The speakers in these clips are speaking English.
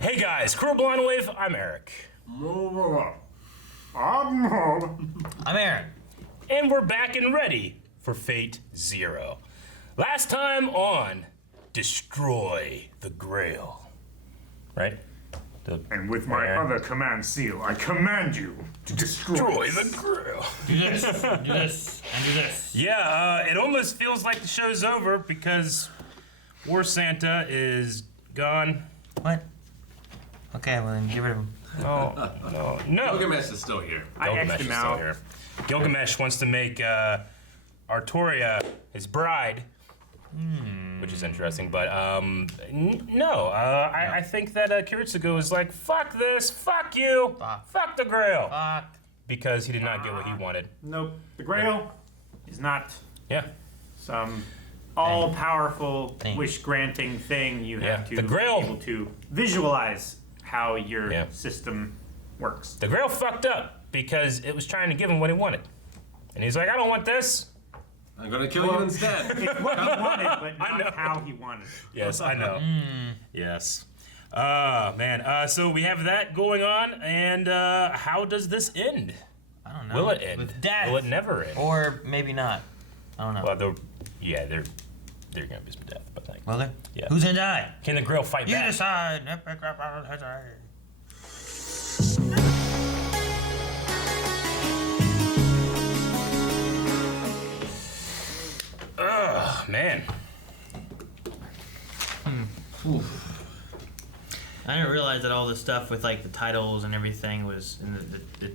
Hey guys, Crew Blonde Wave, I'm Eric. I'm Aaron. And we're back and ready for Fate Zero. Last time on Destroy the Grail. Right? And with my other command seal, I command you to destroy the Grail. Do this, do this, and do this. Yeah, it almost feels like the show's over because War Santa is gone. What? Okay, well then get rid of him. No. Gilgamesh is still here. Gilgamesh is still here. Gilgamesh wants to make Artoria his bride, which is interesting. But no, I think that Kiritsugu is like, fuck this, fuck you, fuck the Grail, because he did not get what he wanted. Nope. The Grail is not Yeah. some all-powerful, wish-granting thing. You have to The Grail- be able to visualize how your system works. The Grail fucked up because it was trying to give him what he wanted, and he's like, I don't want this. I'm gonna kill you instead. It's what he wanted, but not how he wanted it. Yes, I know. Yes. Man. So we have that going on, and how does this end? I don't know. Will it end? With death. Will it never end? Or maybe not. I don't know. Well, they're gonna be some death, but like. Will there? Yeah. Who's gonna die? Can the Grail fight You back? decide. Ugh, man. I didn't realize that all this stuff with like the titles and everything was, and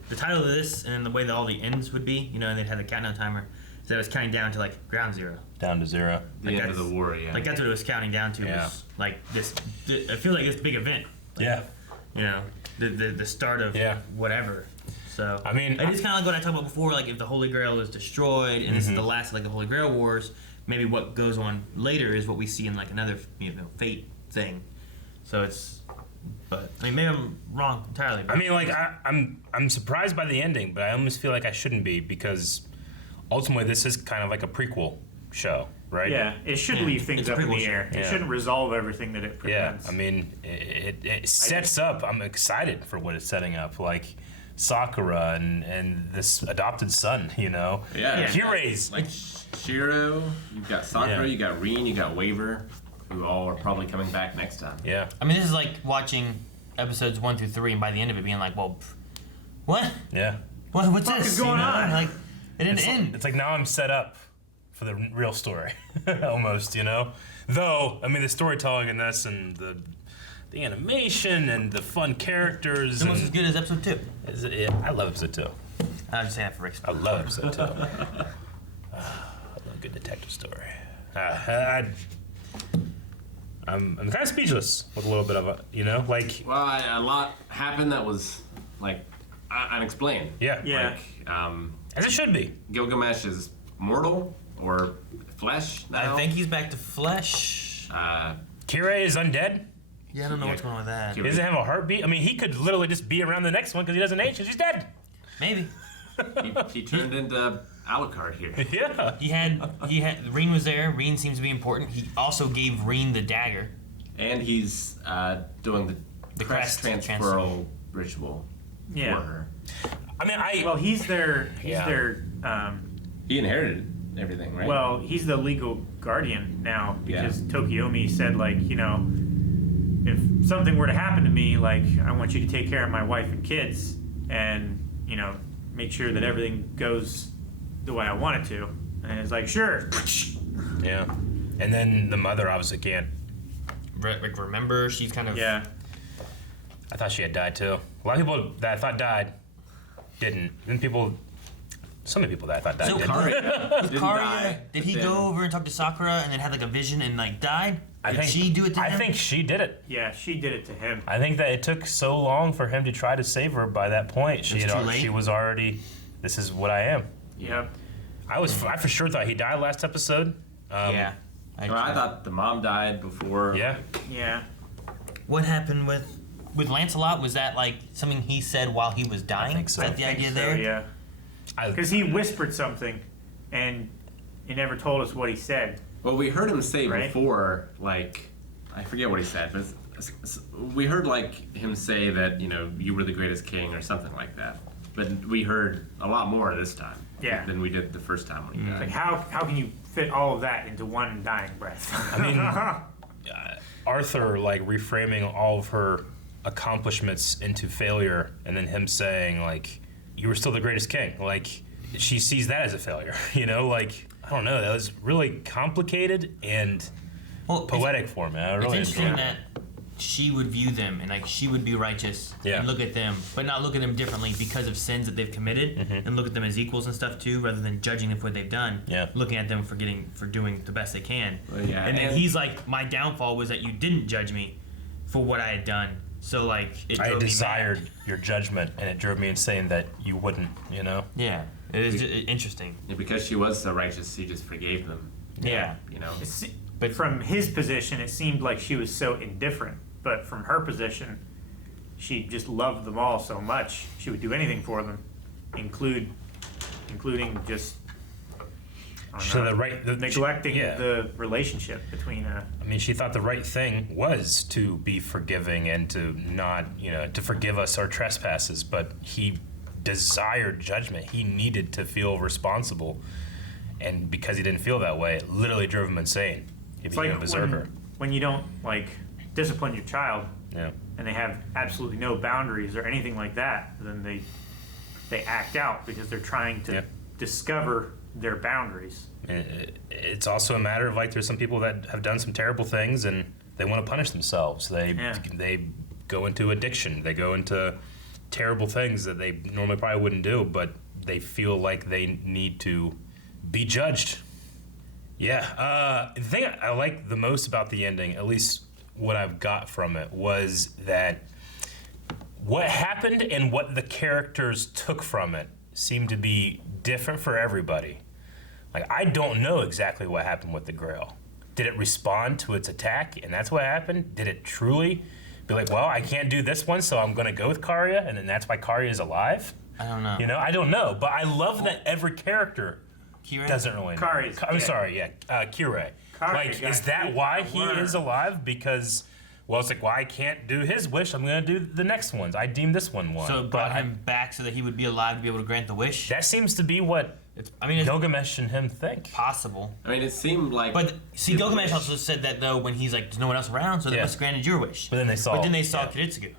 the title of this and the way that all the ends would be, you know, and they had the countdown timer, so it was counting down to like ground zero. Down to zero. The end of the war, yeah. Like that's what it was counting down to. Yeah. Was like this. I feel like this big event. Like, Yeah. You know, the start of whatever. So I mean, it's kind of like what I talked about before. Like if the Holy Grail is destroyed and this is the last of, like the Holy Grail Wars, maybe what goes on later is what we see in like another fate thing. So it's. But I mean, maybe I'm wrong entirely. But I mean, like I'm surprised by the ending, but I almost feel like I shouldn't be because ultimately this is kind of like a prequel show, right? Yeah, it should leave things it's a up in prequel the show. air. It Yeah. shouldn't resolve everything that it Yeah. presents. I mean, it sets up. I'm excited for what it's setting up, like Sakura and this adopted son. You know, Yeah. Kirei's Like Shiro, you've got Sakura, you got Rin, you got Waver, who all are probably coming back next time. Yeah. I mean, this is like watching episodes 1 through 3, and by the end of it, being like, "Well, what? Yeah. What's What this is going on?" Like, it didn't end. It's like now I'm set up for the real story, almost, you know? Though, I mean, the storytelling in this and the animation and the fun characters. It's almost as good as episode 2. I love episode 2. I was just saying that for Rick's. I love episode 2. I love a good detective story. I'm kind of speechless with a little bit of it, you know? Like, Well, a lot happened that was like unexplained. yeah. Yeah. Like, As it should be. Gilgamesh is mortal or flesh now. I think he's back to flesh. Kirei is undead. Yeah, I don't know what's going on with that. He doesn't have a heartbeat. I mean, he could literally just be around the next one because he doesn't age because he's dead. Maybe. he turned into Alucard here. Yeah. He had. Reen was there. Reen seems to be important. He also gave Reen the dagger. And he's doing the crest transferal ritual Yeah. for her. I mean, Well, he's their Yeah. He inherited everything, right? well, he's the legal guardian now because Yeah. Tokiomi said, like, you know, if something were to happen to me, like, I want you to take care of my wife and kids and, you know, make sure that everything goes the way I want it to. And it's like, sure. yeah. And then the mother obviously can't. Rick, remember, she's kind of. Yeah. I thought she had died too. A lot of people that I thought died didn't. Then some of the people that I thought died So didn't. Didn't Karia, die, did he but go then- over and talk to Sakura and then had like a vision and like died? I think she do it to him? I think she did it. Yeah, she did it to him. I think that it took so long for him to try to save her. By that point, she It's too late? she was already. This is what I am. Yep. I for sure thought he died last episode. Yeah. Well, I thought the mom died before. Yeah. Yeah. What happened with Lancelot? Was that like something he said while he was dying? think so. Is that the idea So, there? yeah. Because he whispered something and he never told us what he said. Well, we heard him say Right. before, like, I forget what he said, but we heard like him say that you were the greatest king or something like that, but we heard a lot more this time. Yeah. Than we did the first time when he died. Like how can you fit all of that into one dying breath? I mean, Arthur like reframing all of her accomplishments into failure, and then him saying like, "You were still the greatest king." Like she sees that as a failure. Like I don't know. That was really complicated and poetic for me. I really It's interesting enjoyed that she would view them and like she would be righteous and look at them, but not look at them differently because of sins that they've committed, and look at them as equals and stuff too, rather than judging them for what they've done. Yeah. Looking at them for doing the best they can. Well, yeah, and then he's like, my downfall was that you didn't judge me for what I had done. So like it drove I me desired mad. your judgment, and it drove me insane that you wouldn't. Yeah, it was interesting. And because she was so righteous, he just forgave them. Yeah. But from his position, it seemed like she was so indifferent. But from her position, she just loved them all so much. She would do anything for them, including just neglecting the relationship between. I mean, she thought the right thing was to be forgiving and to not, to forgive us our trespasses. But he desired judgment. He needed to feel responsible, and because he didn't feel that way, it literally drove him insane. He became a berserker. When you don't discipline your child, Yeah. and they have absolutely no boundaries or anything like that, then they act out because they're trying to discover their boundaries. It's also a matter of there's some people that have done some terrible things and they want to punish themselves. They go into addiction. They go into terrible things that they normally probably wouldn't do, but they feel like they need to be judged. Yeah. The thing I like the most about the ending, at least what I've got from it, was that what happened and what the characters took from it seemed to be different for everybody. Like, I don't know exactly what happened with the Grail. Did it respond to its attack and that's what happened? Did it truly be like, well, I can't do this one, so I'm going to go with Karya, and then that's why Karya is alive? I don't know. I don't know, but I love that every character Kira? doesn't really know. Karya's I'm dead. Sorry, Kira. Karya Is got that eaten why by he water. is alive? Because, well, it's like, well, I can't do his wish. I'm going to do the next ones. I deem this one. So it brought him back so that he would be alive to be able to grant the wish? That seems to be what It's Gilgamesh and him think. possible. I mean, it seemed like. But see, his Gilgamesh wish- also said that though when he's like, there's no one else around, so they Yeah. must have granted your wish. But then they saw Kiritsugu.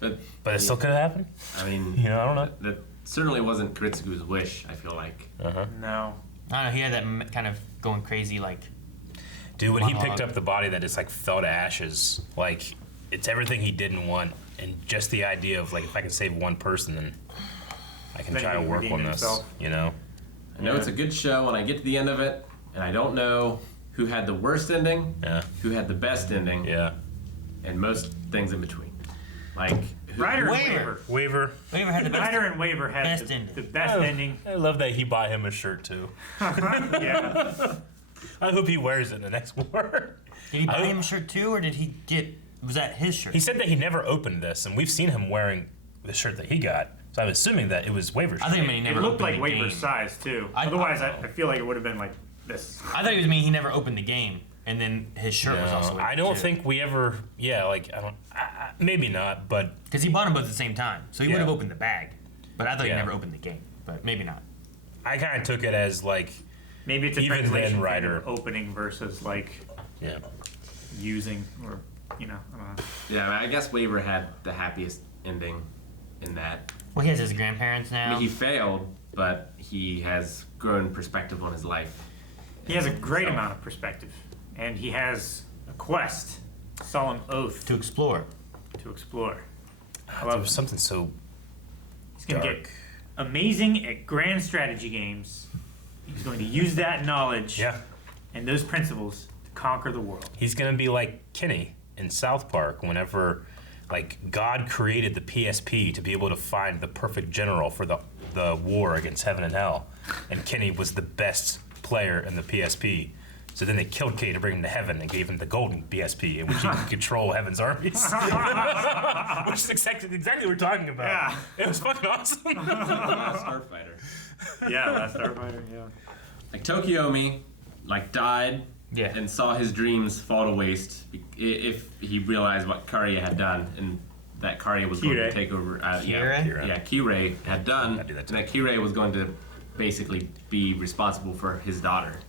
But it still could have happened. I mean, I don't know. That certainly wasn't Kiritsugu's wish. I feel like. No. I don't know. He had that kind of going crazy, like. Dude, when he monologue. picked up the body that just fell to ashes, it's everything he didn't want, and just the idea of if I can save one person, then I can Then try he to can work redeem on this. himself. I know it's a good show, and I get to the end of it, and I don't know who had the worst ending, Yeah. who had the best ending, Yeah. and most things in between. Ryder and Waver. Waver. Waver. Waver had the best. Ryder and Waver had best the ending. best ending. I love that he bought him a shirt too. Yeah. I hope he wears it in the next war. Did he buy him a shirt too, or did he get? Was that his shirt? He said that he never opened this, and we've seen him wearing the shirt that he got. So I'm assuming that it was Waver's shirt. I think he It never looked opened like the Waver's game. size too. I Otherwise, thought so. I feel like it would have been like this. I thought he was meaning he never opened the game, and then his shirt was also. I don't think we ever. Yeah, I don't. Maybe not, but because he bought them both at the same time, so he Yeah. would have opened the bag. But I thought he Yeah. never opened the game, but maybe not. I kind of took it as Maybe it's a Even then, translation thing Ryder- of opening versus yeah. using, or I don't know. Yeah, I guess Waver had the happiest ending in that. Well, he has his grandparents I now. mean, he failed, but he has grown perspective on his life. He has a great amount of perspective, and he has a quest, solemn oath to explore. to explore. There was something so He's going to dark. get amazing at grand strategy games. He's going to use that knowledge Yeah. and those principles to conquer the world. He's gonna be like Kenny in South Park whenever God created the PSP to be able to find the perfect general for the war against heaven and hell. And Kenny was the best player in the PSP. So then they killed Kenny to bring him to heaven and gave him the golden PSP in which he could control heaven's armies. Which is exactly what we're talking about. Yeah. It was fucking awesome. Starfighter. Yeah, Last Starfighter, yeah. Tokiomi, died and saw his dreams fall to waste if he realized what Karya had done and that Karya was going to take over. Kirei had done, and that Kirei was going to basically be responsible for his daughter.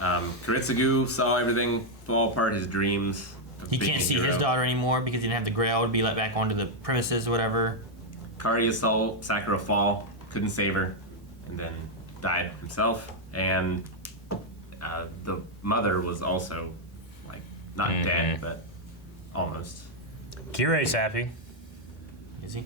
Kiritsugu saw everything fall apart, his dreams. He can't see his daughter anymore because he didn't have the grail to be let back onto the premises or whatever. Karya saw Sakura fall, couldn't save her, and then died himself. And the mother was also, like, not dead, but almost. Kirei's happy. Is he?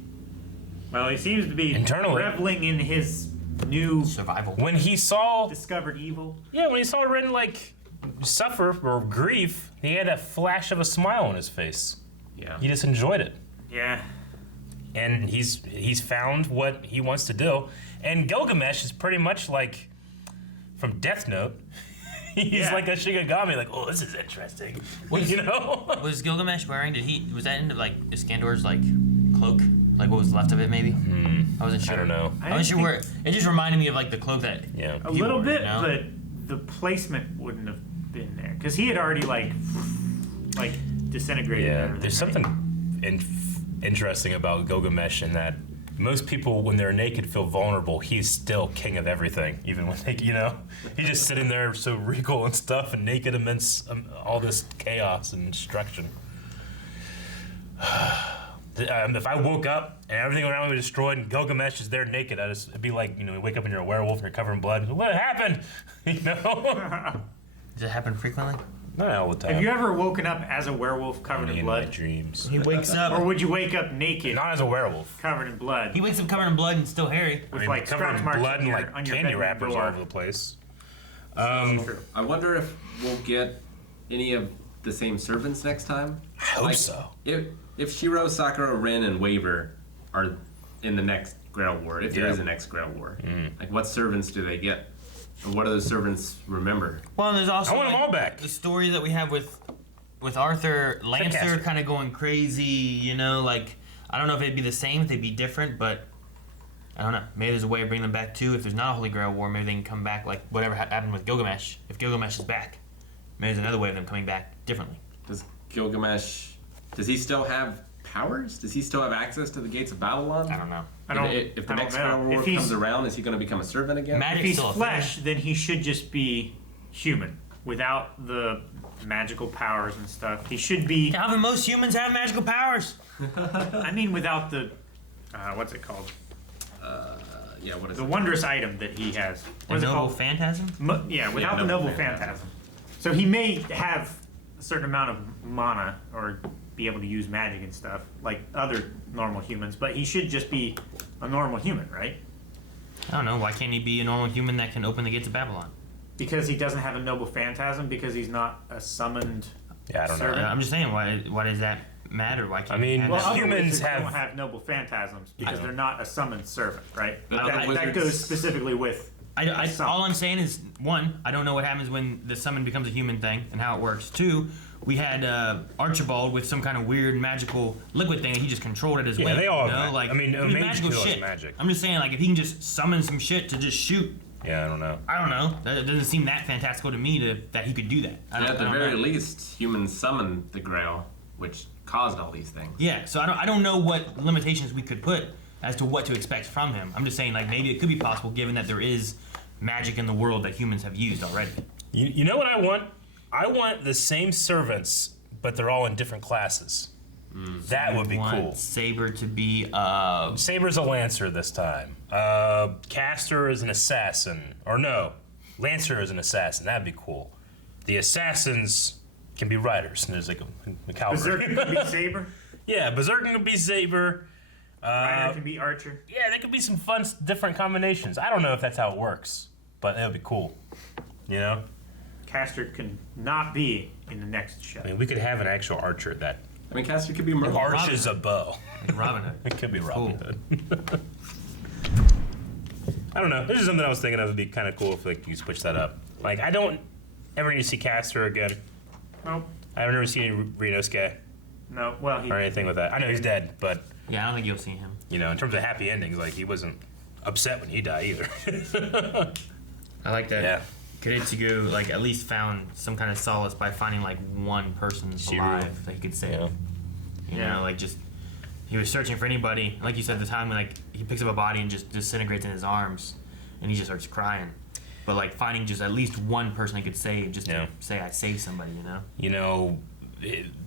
Well, he seems to be Internally. reveling in his new Survival. When he saw, discovered evil. yeah, when he saw Rin like suffer or grief, he had a flash of a smile on his face. Yeah. He just enjoyed it, Yeah. and he's found what he wants to do. And Gilgamesh is pretty much like from Death Note. He's like a Shigagami, like, oh, this is interesting. You know? Was Gilgamesh wearing? Was that into like Iskandor's like cloak? Like what was left of it, maybe? I wasn't sure. I don't know. I wasn't sure where. It just reminded me of like the cloak that. Yeah. A he little wore, bit, you know? but the placement wouldn't have been there because he had already like disintegrated. Yeah. And everything, There's right? something interesting about Gilgamesh in that most people, when they're naked, feel vulnerable. He's still king of everything, even when they, he's just sitting there so regal and stuff, and naked amidst all this chaos and destruction. If I woke up and everything around me was destroyed and Gilgamesh is there naked, it'd be like, you wake up and you're a werewolf and you're covered in blood. What happened? Does it happen frequently? Not all the time. Have you ever woken up as a werewolf covered Only in in my blood? dreams. He wakes up. Or would you wake up naked, Not as a werewolf. covered in blood, He wakes up covered in blood and still hairy. with like covered scratch in marks blood on and your, like on your candy bedroom wrappers door? all over the place. True. I wonder if we'll get any of the same servants next time. I hope so. If Shiro, Sakura, Rin, and Waver are in the next Grail War, if there is a next Grail War, like what servants do they get? And what do those servants remember? Well, and there's also I want them like, all back. the story that we have with Arthur Lancer Caster. kind of going crazy. Like I don't know if it'd be the same, if they'd be different, but I don't know. Maybe there's a way of bringing them back too. If there's not a Holy Grail War, maybe they can come back like whatever happened with Gilgamesh. If Gilgamesh is back, maybe there's another way of them coming back differently. Does Gilgamesh, does he still have powers? Does he still have access to the gates of Babylon? I don't know. If the next Grail War comes around, is he going to become a servant again? Magic's If he's still a flesh, then he should just be human without the magical powers and stuff. He should be. Calvin, most humans have magical powers. I mean, without the what's it called? Yeah, what is The it? wondrous item that he has. The What's it noble called? phantasm? Yeah, without the noble noble phantasm. phantasm. So he may have a certain amount of mana or be able to use magic and stuff like other normal humans, but he should just be a normal human, right? I don't know. Why can't he be a normal human that can open the gates of Babylon? Because he doesn't have a noble phantasm, because he's not a summoned. Yeah, I don't know. servant. I'm just saying. Why does that matter? Why can't I mean, he have Well, that? other humans wizards have- don't have noble phantasms because they're not a summoned servant, right? But other That wizards- goes specifically with. All I'm saying is, one, I don't know what happens when the summon becomes a human thing and how it works. Two, we had Archibald with some kind of weird magical liquid thing, and he just controlled it as Yeah, well. they all have know? mag- Like, I mean, it a was mage magical too has shit. magic. I'm just saying, like, if he can just summon some shit to just shoot, Yeah, I don't know. I don't know. That doesn't seem that fantastical to me that he could do that. Yeah, at the I don't very know. least, humans summoned the Grail, which caused all these things. Yeah, so I don't know what limitations we could put as to what to expect from him. I'm just saying, like, maybe it could be possible given that there is magic in the world that humans have used already. You know what I want? I want the same servants, but they're all in different classes. That would be Want cool. Saber to be Saber's a lancer this time. Caster is an assassin. Or no, Lancer is an assassin. That'd be cool. The assassins can be riders. And there's like a cavalry. Berserker can be saber. Yeah, Berserker can be Saber. Rider can be archer. Yeah, there could be some fun, different combinations. I don't know if that's how it works, but that would be cool. You know? Caster can not be in the next show. I mean, we could have an actual archer that I mean, Caster could be Merlin. arches a bow. like Robin Hood. It could be Robin Cool. Hood. I don't know. This is something I was thinking of. It'd be kind of cool if like you switch that up. Like, I don't ever need to see Caster again. Nope. I've never seen any Renosuke No. Well, he. or anything with that. I know he's dead, but Yeah, I don't think you'll see him. you know, in terms of happy endings, like he wasn't upset when he died either. I like that. Yeah. Kiritsugu like at least found some kind of solace by finding like one person alive that he could save. You know, like just he was searching for anybody. Like you said, the time when like he picks up a body and just disintegrates in his arms, and he just starts crying. But like finding just at least one person he could save, just to say I saved somebody. You know.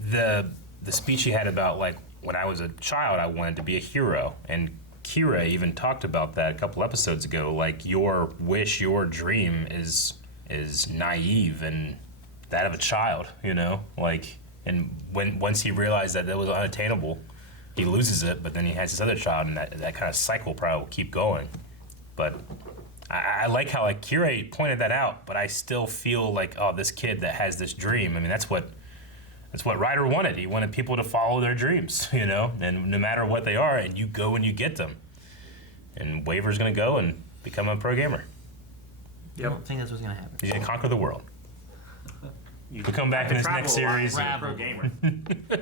The speech he had about like when I was a child, I wanted to be a hero, and Kira even talked about that a couple episodes ago. Like your wish, your dream is naive and that of a child, you know. Like, and once he realized that was unattainable, he loses it. But then he has this other child, and that kind of cycle probably will keep going. But I like how like Kira pointed that out. But I still feel like, oh, this kid that has this dream. I mean, that's what Ryder wanted. He wanted people to follow their dreams, you know, and no matter what they are, and you go and you get them. And Waver's going to go and become a pro gamer. I don't think that's what's going to happen. He's going to conquer the world. He'll come back in his next series. Pro gamer.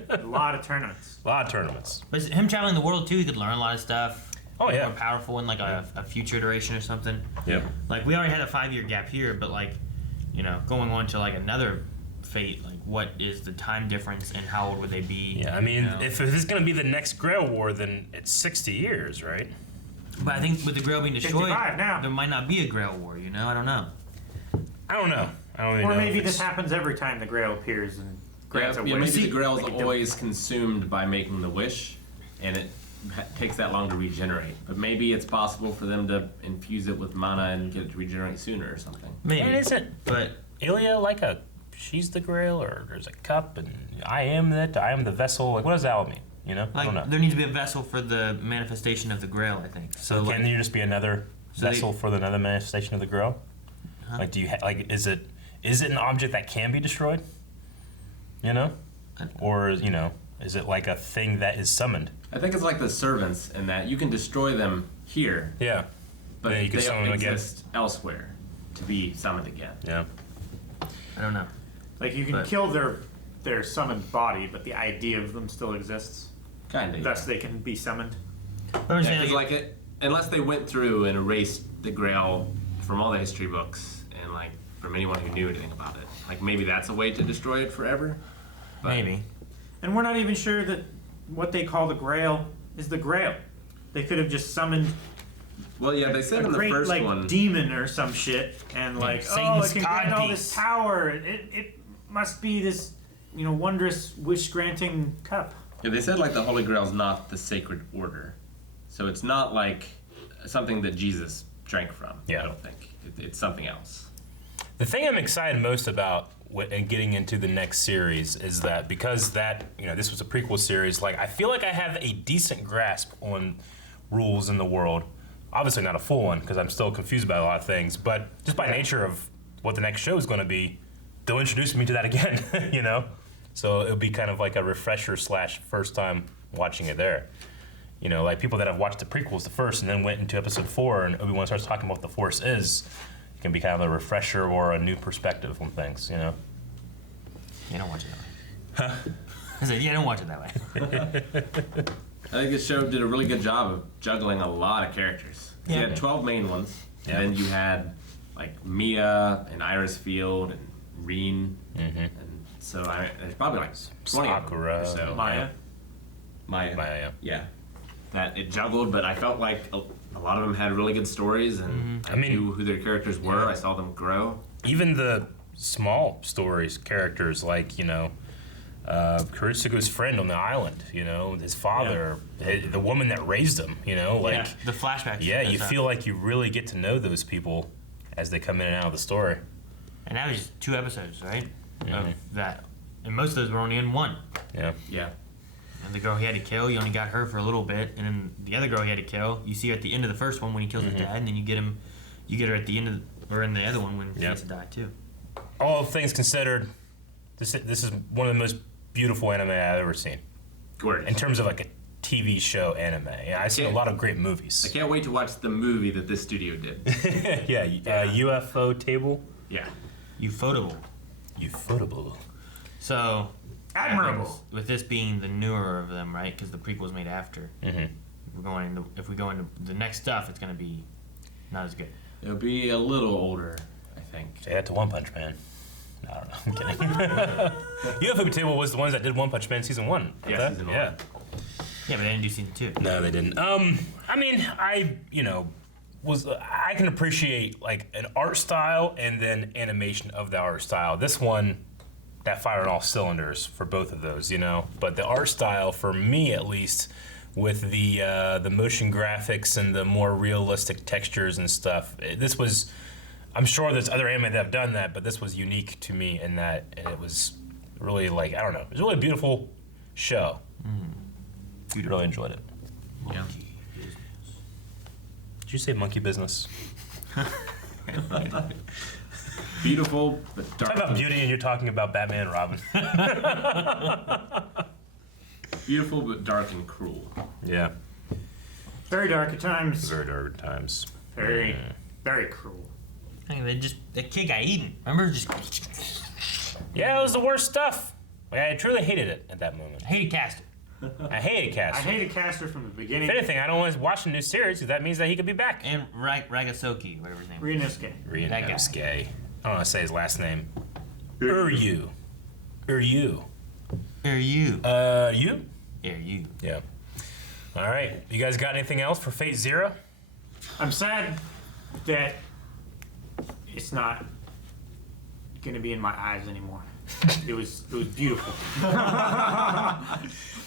A lot of tournaments. But him traveling the world too, he could learn a lot of stuff. Oh yeah. More powerful in like a future iteration or something. Yeah. Like we already had a 5-year gap here, but like, you know, going on to like another fate, like what is the time difference and how old would they be? Yeah, I mean, if this is going to be the next Grail War, then it's 60 years, right? But I think with the Grail being destroyed, now. there might not be a Grail War, you know? I don't know. I don't know. I don't even know. Or maybe this happens every time the Grail appears and grants a wish. Maybe the Grail is always consumed by making the wish, and it takes that long to regenerate. But maybe it's possible for them to infuse it with mana and get it to regenerate sooner or something. Maybe. And isn't But Ilya like she's the Grail, or there's a cup, and I am the vessel? Like, what does that all mean? You know? I don't know. There needs to be a vessel for the manifestation of the Grail, I think. So Can there just be another vessel for another manifestation of the Grail? Huh? Like, do you is it an object that can be destroyed? You know, or you know, is it like a thing that is summoned? I think it's like the servants in that you can destroy them here, Yeah, but then you can they summon them again. exist elsewhere to be summoned again. Yeah. I don't know. Like you can kill their summoned body, but the idea of them still exists. Kind of. Thus, they can be summoned. Because unless they went through and erased the Grail from all the history books and like from anyone who knew anything about it, like maybe that's a way to destroy it forever. But Maybe. And we're not even sure that what they call the Grail is the Grail. They could have just summoned well, yeah, they said a in the great first like one. demon or some shit, and like, Satan's it can grant all this codpiece. power. It must be this, wondrous wish-granting cup. Yeah, they said like the Holy Grail's not the sacred order, so it's not like something that Jesus drank from. Yeah. I don't think it's something else. The thing I'm excited most about and getting into the next series is that because this was a prequel series, like I feel like I have a decent grasp on rules in the world. Obviously not a full one because I'm still confused about a lot of things, but just by nature of what the next show is going to be, they'll introduce me to that again, you know? So it'll be kind of like a refresher / first time watching it there. You know, like people that have watched the prequels, the first, and then went into episode 4 and Obi-Wan starts talking about what the Force is, it can be kind of a refresher or a new perspective on things, you know? Yeah, don't watch it that way. Huh? I said, yeah, don't watch it that way. I think this show did a really good job of juggling a lot of characters. You had 12 main ones, and then you had like Mia and Iris Field and Reen, and so there's probably like 20 Sakura, or so. Maya. Maya, Yeah. That it juggled, but I felt like a lot of them had really good stories, and I knew who their characters were. I saw them grow. Even the small stories, characters like, Kuritsugu's friend on the island, his father, the woman that raised him, like the flashbacks. Yeah, you feel like you really get to know those people as they come in and out of the story. And that was just 2 episodes, right? Of that. And most of those were only in 1. Yeah. Yeah. And the girl he had to kill, you only got her for a little bit, and then the other girl he had to kill, you see her at the end of the first one when he kills his dad, and then you get her at the end or in the other one when he has to die too. All things considered, this is one of the most beautiful anime I've ever seen. Gorgeous. In terms of like a TV show anime. Yeah, I've seen a lot of great movies. I can't wait to watch the movie that this studio did. UFO Table. Yeah. Ufotable. So, Admirable. with this being the newer of them, right? Because the prequel was made after. If we go into the next stuff, it's going to be not as good. It'll be a little older. I think. Say that to One Punch Man. No, I don't know. I'm kidding. UFO Table was the ones that did One Punch Man season 1. Yeah, season 1. Yeah, but they didn't do season 2. No, they didn't. I mean, I can appreciate like an art style and then animation of the art style. This one, that fired on all cylinders for both of those, But the art style, for me at least, with the motion graphics and the more realistic textures and stuff, this was. I'm sure there's other anime that have done that, but this was unique to me in that, and it was really like, I don't know, it was a really beautiful show. Really enjoyed it. Yeah. Did you say monkey business? Beautiful, but dark. Talk about beauty, and you're talking about Batman and Robin. Beautiful, but dark and cruel. Yeah, Very dark at times. very dark times. Very, very cruel. I mean, that kid got eaten. Remember? Just Yeah, it was the worst stuff. Like, I truly hated it at that moment. I hated Caster. I hated I Caster. hated Caster from the beginning. If anything, I don't want to watch a new series because that means that he could be back. And Ragasoki, whatever his name is. Ryunosuke. That guy. Ryunosuke. I don't want to say his last name. Uryu. You. You? You. Yeah. All right. You guys got anything else for Fate Zero? I'm sad that it's not gonna be in my eyes anymore. It was beautiful.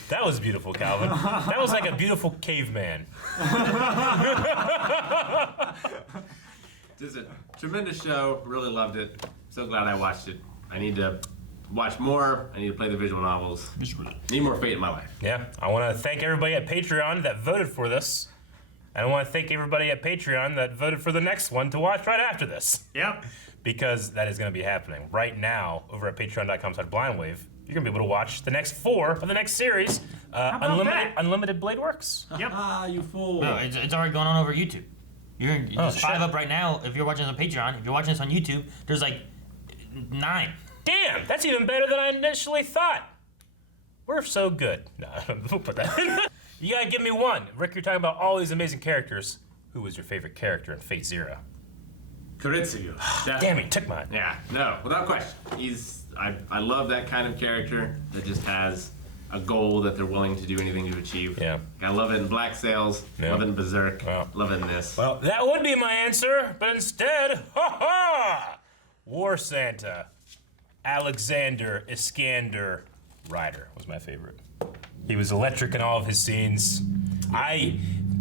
That was beautiful, Calvin. That was like a beautiful caveman. It's a tremendous show. Really loved it. So glad I watched it. I need to watch more. I need to play the visual novels. Need more Fate in my life. Yeah. I want to thank everybody at Patreon that voted for this. And I want to thank everybody at Patreon that voted for the next one to watch right after this. Yep. Because that is going to be happening right now over at patreon.com/blindwave. You're going to be able to watch the next 4 of the next series, about that? Unlimited Blade Works. Yep. Ah, you fool. No, it's already going on over YouTube. There's 5 up right now. If you're watching this on Patreon, if you're watching this on YouTube, there's like 9. Damn, that's even better than I initially thought. We're so good. No, don't put that in. You gotta give me one. Rick, you're talking about all these amazing characters. Who was your favorite character in Fate Zero? Kuritsugu. Damn, he took mine. Yeah, no, without question. I love that kind of character that just has a goal that they're willing to do anything to achieve. Yeah. I love it in Black Sails, Yeah. love it in Berserk, Well. love it in this. Well, that would be my answer, but instead, War Santa, Alexander Iskander Ryder was my favorite. He was electric in all of his scenes.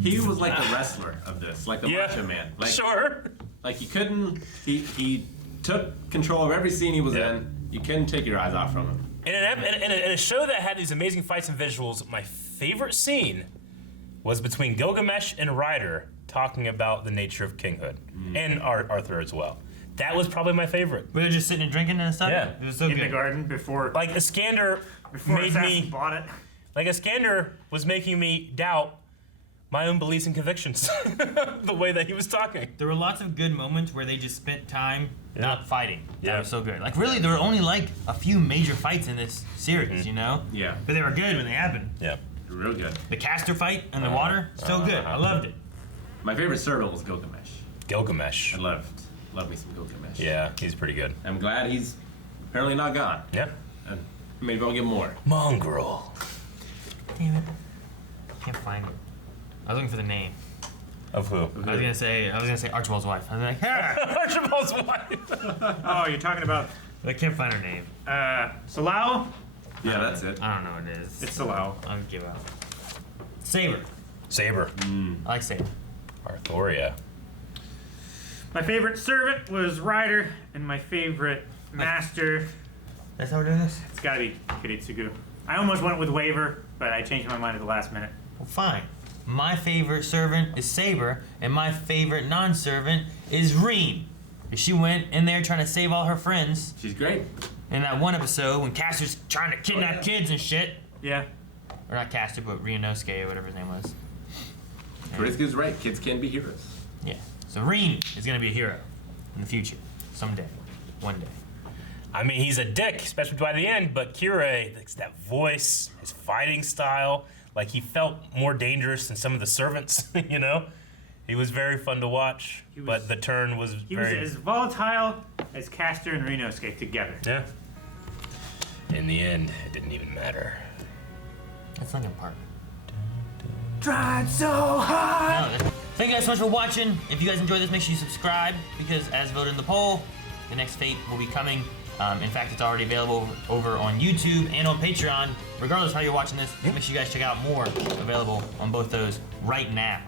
He was like the wrestler of this, like the Macho Man. Like, Sure. Like you couldn't, he took control of every scene he was Yeah. in. You couldn't take your eyes off from him. In a show that had these amazing fights and visuals, my favorite scene was between Gilgamesh and Ryder talking about the nature of kinghood, and Arthur as well. That was probably my favorite. We were just sitting and drinking and stuff. Yeah. It was so In good. the garden before Like Iskander made Assassin me, bought it. like Iskander was making me doubt my own beliefs and convictions, the way that he was talking. There were lots of good moments where they just spent time not fighting. Yeah. That was so good. Like really, there were only like a few major fights in this series, you know? Yeah, But they were good when they happened. Yeah. real good. The caster fight in the water, so good. I loved it. My favorite servant was Gilgamesh. Gilgamesh. I loved me some Gilgamesh. Yeah, he's pretty good. I'm glad he's apparently not gone. Yeah. And maybe I'll get more. Mongrel. Damn it. Can't find it. I was looking for the name. Of who? I was gonna say Archibald's wife. I was like, ah! Archibald's wife. Oh, you're talking about I can't find her name. Salau? Yeah, that's it. I don't know what it is. It's Salau. I'll give up. Saber. Saber. I like Saber. Arthoria. My favorite servant was Ryder, and my favorite master, That's how we're doing this? it's gotta be Kiritsugu. I almost went with Waver, but I changed my mind at the last minute. Well, fine. My favorite servant is Saber, and my favorite non-servant is Reen. She went in there trying to save all her friends She's great. in that one episode when Caster's trying to kidnap kids and shit. Yeah. Or not Caster, but Ryunosuke or whatever his name was. Kuritsugu's right. Kids can be heroes. Yeah. So Reen is gonna be a hero in the future, someday, one day. I mean, he's a dick, especially by the end, but Kirei, that voice, his fighting style, like he felt more dangerous than some of the servants, you know? He was very fun to watch, but the turn was He very... was as volatile as Castor and Renosuke together. Yeah. In the end, it didn't even matter. That's Linkin Park. Tried so hard. Thank you guys so much for watching. If you guys enjoyed this, make sure you subscribe, because as voted in the poll, the next Fate will be coming. In fact, it's already available over on YouTube and on Patreon. Regardless of how you're watching this, make sure you guys check out more available on both those right now.